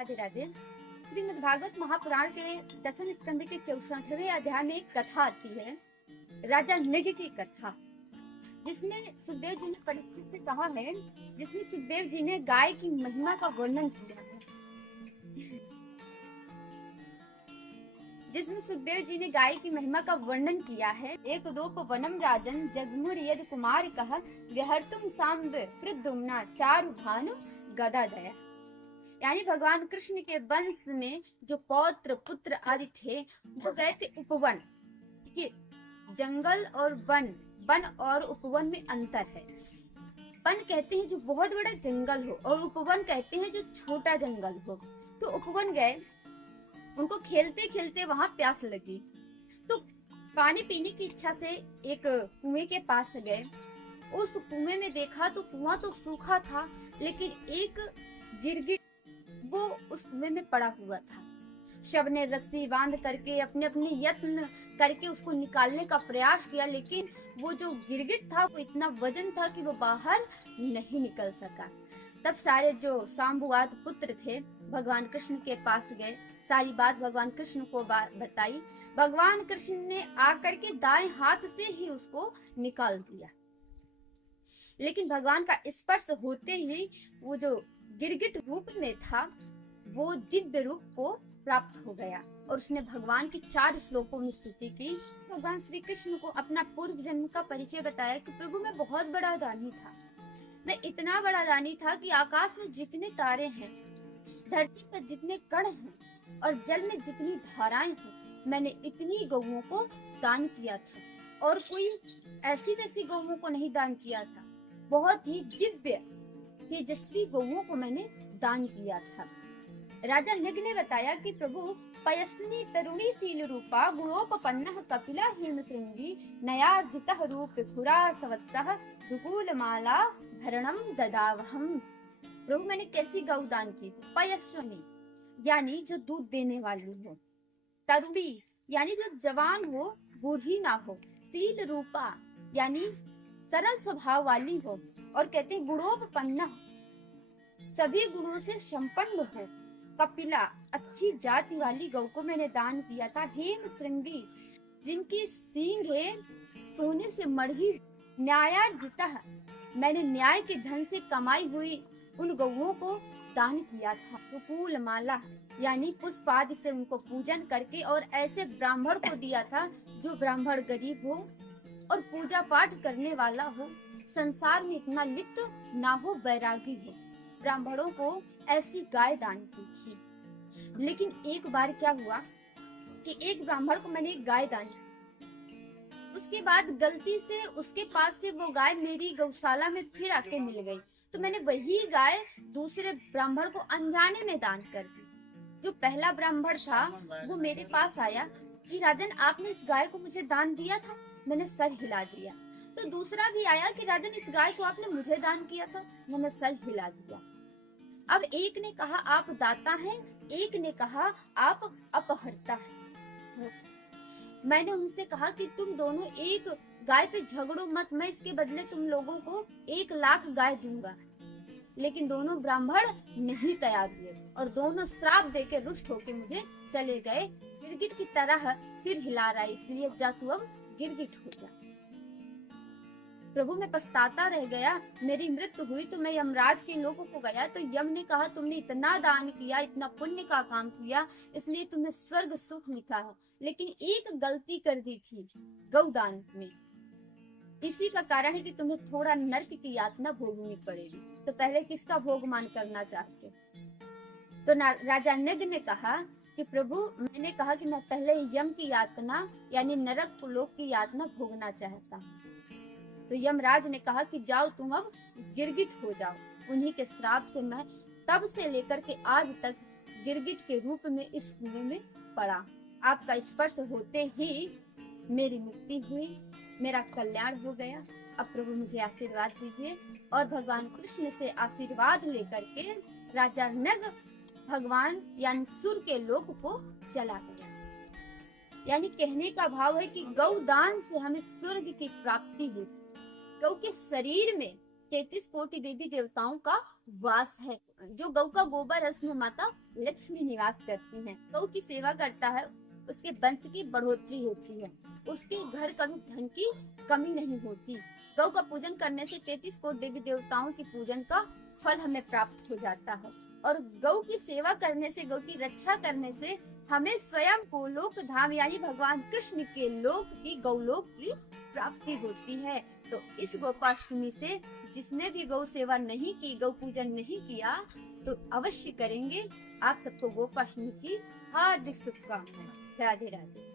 राधे राधे। श्रीमद् भागवत महापुराण के दसम स्कंद के 64वें अध्याय में एक कथा आती है, राजा नृग की कथा, जिसमें सुखदेव जी ने परीक्षित से कहा है, जिसमें सुखदेव जी ने गाय की महिमा का वर्णन किया है। जिसमें सुखदेव जी ने गाय की महिमा का वर्णन किया है। एक दोप वनम राजन जगमुर यद कुमार कहा विहर्तुम सांब प्रद्युम्ना चारु भानु गदा दया। यानी भगवान कृष्ण के वंश में जो पौत्र पुत्र आदि थे वो गए थे उपवन। कि जंगल और वन, वन और उपवन में अंतर है। वन कहते हैं जो बहुत बड़ा जंगल हो और उपवन कहते हैं जो छोटा जंगल हो। तो उपवन गए, उनको खेलते खेलते वहां प्यास लगी तो पानी पीने की इच्छा से एक कुएं के पास गए। उस कुएं में देखा तो कुआं तो सूखा था, लेकिन एक गिरगिट वो उस कुएं में पड़ा हुआ था। सबने रस्सी बांध करके अपने अपने यत्न करके उसको निकालने का प्रयास किया, लेकिन वो जो गिरगिट था वो इतना वजन था कि वो बाहर नहीं निकल सका। तब सारे जो शांबुआत पुत्र थे भगवान कृष्ण के पास गए, सारी बात भगवान कृष्ण को बताई। भगवान कृष्ण ने आकर के दाएं हाथ से ही उसको निकाल दिया, लेकिन भगवान का स्पर्श होते ही वो जो गिरगिट रूप में था वो दिव्य रूप को प्राप्त हो गया और उसने भगवान की 4 श्लोकों में स्तुति की। भगवान श्री कृष्ण को अपना पूर्व जन्म का परिचय बताया कि प्रभु मैं बहुत बड़ा दानी था, मैं इतना बड़ा दानी था कि आकाश में जितने तारे हैं, धरती पर जितने कण हैं और जल में जितनी धाराएं हैं, मैंने इतनी गौओं को दान किया था और कोई ऐसी वैसी गौओं को नहीं दान किया था। बहुत ही दिव्य तेजस्वी गौओं को मैंने दान किया था। राजा नृग ने बताया कि प्रभु पयस्नी तरुणी शील रूपा गुणोपपन्नः कपिला हेम श्रृंगी नयार्जितः रूप पुरा सवत्सः दुकूल माला भरणम ददावहम। प्रभु मैंने कैसी गौ दान की? पयस्विनी यानी जो दूध देने वाली हो, तरुणी यानी जो जवान हो, बूढ़ी ना हो, शील रूपा यानी सरल स्वभाव वाली हो, और कहते हैं गुणोपपन्ना सभी गुणों से संपन्न हो, कपिला अच्छी जाति वाली गौ को मैंने दान किया था। हेम श्रृंगी जिनकी सींग है सोने से मढ़ी, न्यायार्जिता मैंने न्याय के धन से कमाई हुई उन गौओं को दान किया था। रुकूल माला यानी पुष्प आदि से उनको पूजन करके और ऐसे ब्राह्मण को दिया था जो ब्राह्मण गरीब हो और पूजा पाठ करने वाला हो, संसार में इतना लिप्त ना हो, बैरागी हो। ब्राह्मणों को ऐसी गाय दान की थी। लेकिन एक बार क्या हुआ कि एक ब्राह्मण को मैंने एक गाय दान की, उसके बाद गलती से उसके पास से वो गाय मेरी गौशाला में फिर आके मिल गई, तो मैंने वही गाय दूसरे ब्राह्मण को अनजाने में दान कर दी। जो पहला ब्राह्मण था वो मेरे पास आया कि राजन आपने इस गाय को मुझे दान दिया था। मैंने सर हिला दिया। तो दूसरा भी आया कि राजन इस गाय को आपने मुझे दान किया था। मैंने सर हिला दिया। अब एक ने कहा आप दाता हैं, एक ने कहा आप अपहर्ता हैं। मैंने उनसे कहा कि तुम दोनों एक गाय पे झगड़ो मत, मैं इसके बदले तुम लोगों को 1 लाख गाय दूंगा। लेकिन दोनों ब्राह्मण नहीं तैयार हुए और दोनों श्राप देके रुष्ट होके मुझे चले गए। गिरगिट की तरह सिर हिला रहा है, इसलिए जा तू अब गिरगिट हो जा। प्रभु मैं पछताता रह गया, मेरी मृत्यु हुई तो मैं यमराज के लोगों को गया तो यम ने कहा तुमने इतना दान किया, इतना पुण्य का काम किया, इसलिए तुम्हें स्वर्ग सुख मिला है, लेकिन एक गलती कर दी थी गौदान में, इसी का कारण है कि तुम्हें थोड़ा नर्क की यातना भोगनी पड़ेगी। तो पहले किसका भोगमान करना चाहते? तो राजा नृग ने कहा कि प्रभु मैंने कहा कि मैं पहले यम की यातना यानी नरक लोक की यातना भोगना चाहता हूँ। तो यमराज ने कहा कि जाओ तुम अब गिरगिट हो जाओ। उन्हीं के श्राप से मैं तब से लेकर के आज तक गिरगिट के रूप में इस कुएं में पड़ा। आपका स्पर्श होते ही मेरी मुक्ति हुई, मेरा कल्याण हो गया। अब प्रभु मुझे आशीर्वाद दीजिए। और भगवान कृष्ण से आशीर्वाद लेकर के राजा नृग भगवान यानी सूर्य के लोक को चला गया। यानी कहने का भाव है कि गौ दान से हमें स्वर्ग की प्राप्ति होती। गौ के शरीर में 33 कोटि देवी देवताओं का वास है। जो गौ का गोबर है उसमें माता लक्ष्मी निवास करती हैं। गौ की सेवा करता है, उसके वंश की बढ़ोतरी होती है, उसके घर कभी धन की कमी नहीं होती। गौ का पूजन करने से 33 कोटि देवी देवताओं की पूजन का फल हमें प्राप्त हो जाता है। और गौ की सेवा करने से, गौ की रक्षा करने से हमें स्वयं को लोक धाम यानी भगवान कृष्ण के लोक की, गौलोक की प्राप्ति होती है। तो इस गोपाष्टमी से जिसने भी गौ सेवा नहीं की, गौ पूजन नहीं किया, तो अवश्य करेंगे। आप सबको गोपाष्टमी की हार्दिक शुभकामनाएं। राधे राधे।